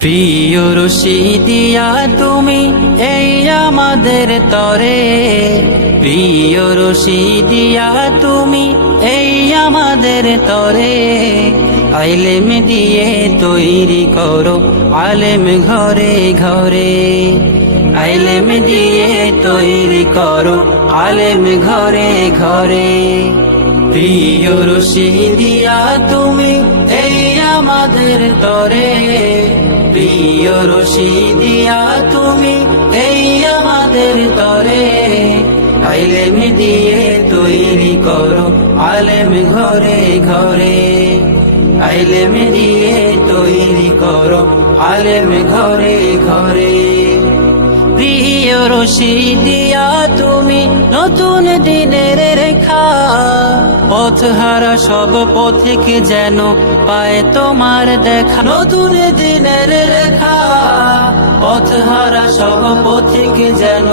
প্রিয় রশিদিয়া তুমি এই আমাদের তরে। প্রিয় রশিদিয়া তুমি এই আমাদের তরে। আইলেম দিয়ে তৈরি করো আলেম ঘরে ঘরে। আইলেম দিয়ে তৈরি করো আলেম ঘরে ঘরে। প্রিয় রশিদিয়া তুমি এই আমাদের তরে। প্রিয় রশিদিয়া, তুমি এই আমাদের তরে। আইলেম দিয়ে তৈরি করো আলেম ঘরে ঘরে। আইলেম দিয়ে তৈরি করো আলেম ঘরে ঘরে। প্রিয় রশিদিয়া তুমি নতুন দিনের রেখা। পথহারা সব পথিকে যেন পায় তোমার দেখা। নতুন দিনের রেখা। পথহারা সব পথিকে যেন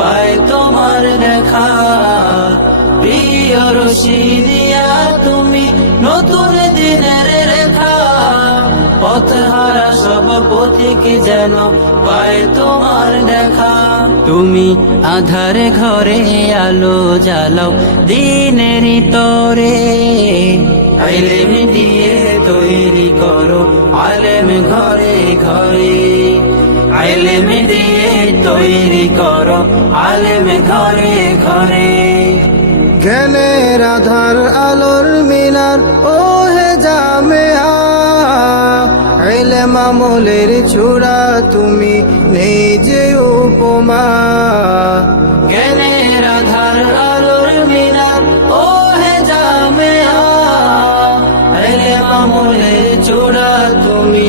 পায় তোমার দেখা। প্রিয় রশি দিয়া তুমি নতুন দিনের পথহারা সব পথিকে যেন পায় তোমার দেখা। তুমি আধারে ঘরে আলো জ্বালাও দিনের তরে। আইলেম দিয়ে তৈরি করো আলেম ঘরে ঘরে। আইলেম দিয়ে তৈরি করো আলেম ঘরে ঘরে। জ্ঞানের আধার আলোর মিনার এলে মামলের চূড়া তুমি নেই যে উপমা। জ্ঞানের আধার আলোর চূড়া তুমি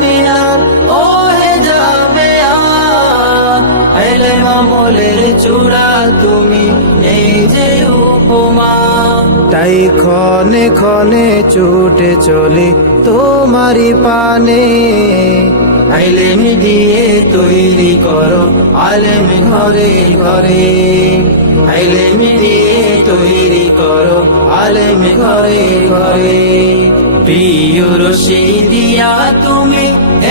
মিনার ও হে চূড়া তুমি তাই ক্ষণে ক্ষণে ছুটে চলে তোমারি পানে। আইলেম দিয়ে তৈরি করো, আলেম ঘরে ঘরে। আইলেম দিয়ে তৈরি করো, আলেম ঘরে ঘরে। প্রিয় রশিদিয়া, তুমি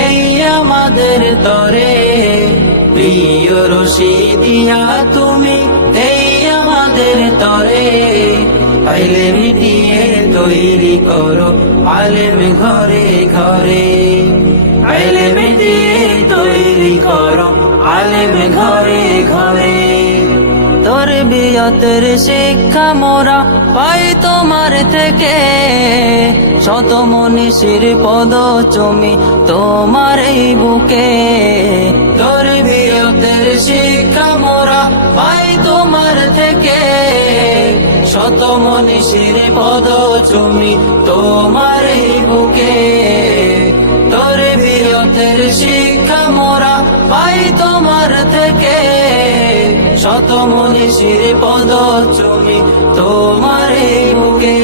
এই আমাদের তরে। প্রিয় রশিদিয়া, তুমি এই আইলেম দিয়ে তৈরি করো। আলেম ঘরে ঘরে। আলেম দিয়ে তৈরি করো। আলেম ঘরে ঘরে। তোর বিয়তের শিক্ষা মোরা পাই তোমার থেকে। শত মনীষীর পদ চমি তোমার এই বুকে। তোর বিয়তের শিক্ষা শত মনীষীর পদ চুমি তোমার বুকে। তোর বিয়তের শিক্ষা মোরা পাই তোমার থেকে। শত মনীষীর পদ চুমি তোমার বুকে।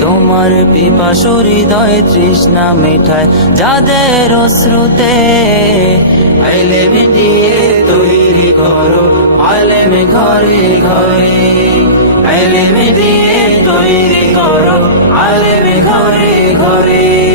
তোমার পিপাস হৃদয় তৃষ্ণা মেঠায় যাদের শ্রুতে আইলে দিয়ে তৈরি করো, আলেম ঘরে ঘরে। আইলেম দিয়ে তৈরি করো আলেমে ঘরে ঘরে।